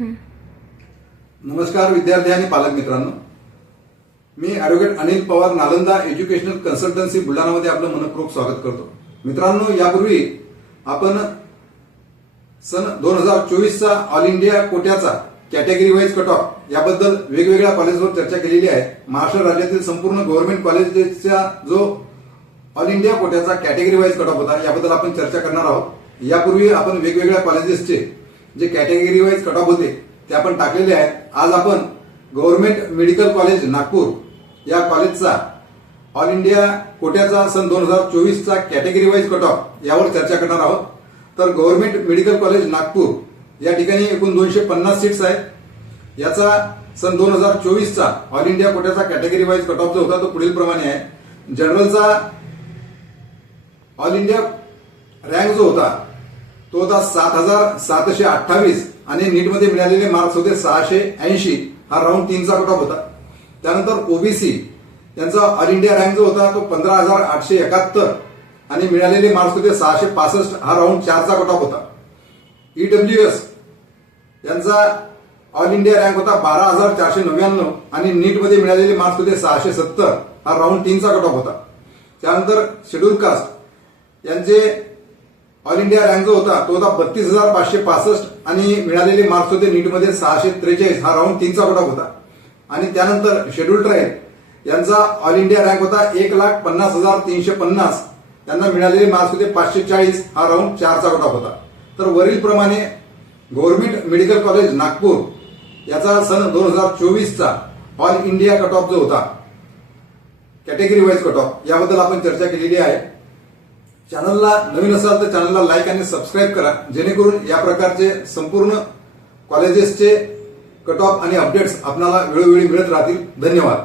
नमस्कार विद्यार्थी आणि पालक मित्रांनो, मी advocate Anil Pawar, Nalanda educational consultancy बुलढाणामध्ये आपलं मनपूर्वक स्वागत करतो. मित्रांनो, यापूर्वी आपण सन 2024चा ऑल इंडिया कोट्याचा कॅटेगरी वाईज कट ऑफ याबद्दल वेगवेगळ्या कॉलेजवर चर्चा केलेली आहे. महाराष्ट्र राज्यातील संपूर्ण गव्हर्नमेंट कॉलेजचा जो ऑल इंडिया कोट्याचा कॅटेगरी वाईज कट ऑफ होता याबद्दल आपण चर्चा करणार आहोत. यापूर्वी आपण वेगवेगळ्या कॉलेजेसचे जे कॅटेगरी वाईज कट ऑफ होते ते आपण टाकलेले आहेत. आज आपण गव्हर्नमेंट मेडिकल कॉलेज नागपूर या कॉलेजचा all India कोट्याचा sun 2024चा category wise cut of यावर चर्चा करणार आहोत. तर गव्हर्नमेंट मेडिकल कॉलेज नागपूर या ठिकाणी एकूण 250 सीट्स आहेत. याचा सन 2024चा ऑल इंडिया कोट्याचा कॅटेगरी वाईज कट ऑफ जो होता तो पुढील प्रमाणे आहे. जनरलचा ऑल इंडिया रँक जो होता तो होता 7,728 आणि नीटमध्ये मिळालेले मार्क्स होते 680. हा राऊंड 3चा कट ऑफ होता. त्यानंतर ओबीसी यांचा ऑल इंडिया रँक जो होता तो 15,871 आणि मिळालेले मार्क्स होते 665. हा राऊंड 4चा कट ऑफ होता. ईडब्ल्यूएस यांचा ऑल इंडिया रँक होता 12,499 आणि नीटमध्ये मिळालेले मार्क्स होते 670. हा राऊंड 3चा कट ऑफ होता. त्यानंतर शेड्यूल कास्ट यांचे ऑल इंडिया रँक जो होता तो होता 32,565 आणि मिळालेले मार्क्स होते नीटमध्ये 643. हा राऊंड 3चा कट ऑफ होता. आणि त्यानंतर शेड्यूल ट्राईब यांचा ऑल इंडिया रँक होता 1,50,350. त्यांना मिळालेले मार्क्स होते 540. हा राऊंड 4चा कट ऑफ होता. तर वरील प्रमाणे गव्हर्नमेंट मेडिकल कॉलेज नागपूर याचा सन 2024चा ऑल इंडिया कट ऑफ जो होता कॅटेगरी वाईज कट ऑफ याबद्दल आपण चर्चा केलेली आहे. चॅनलला नवीन असाल तर चॅनलला लाईक आणि सबस्क्राईब करा, जेणेकरून या प्रकारचे संपूर्ण कॉलेजेसचे कट ऑफ आणि अपडेट्स आपल्याला वेळोवेळी मिळत राहतील. धन्यवाद.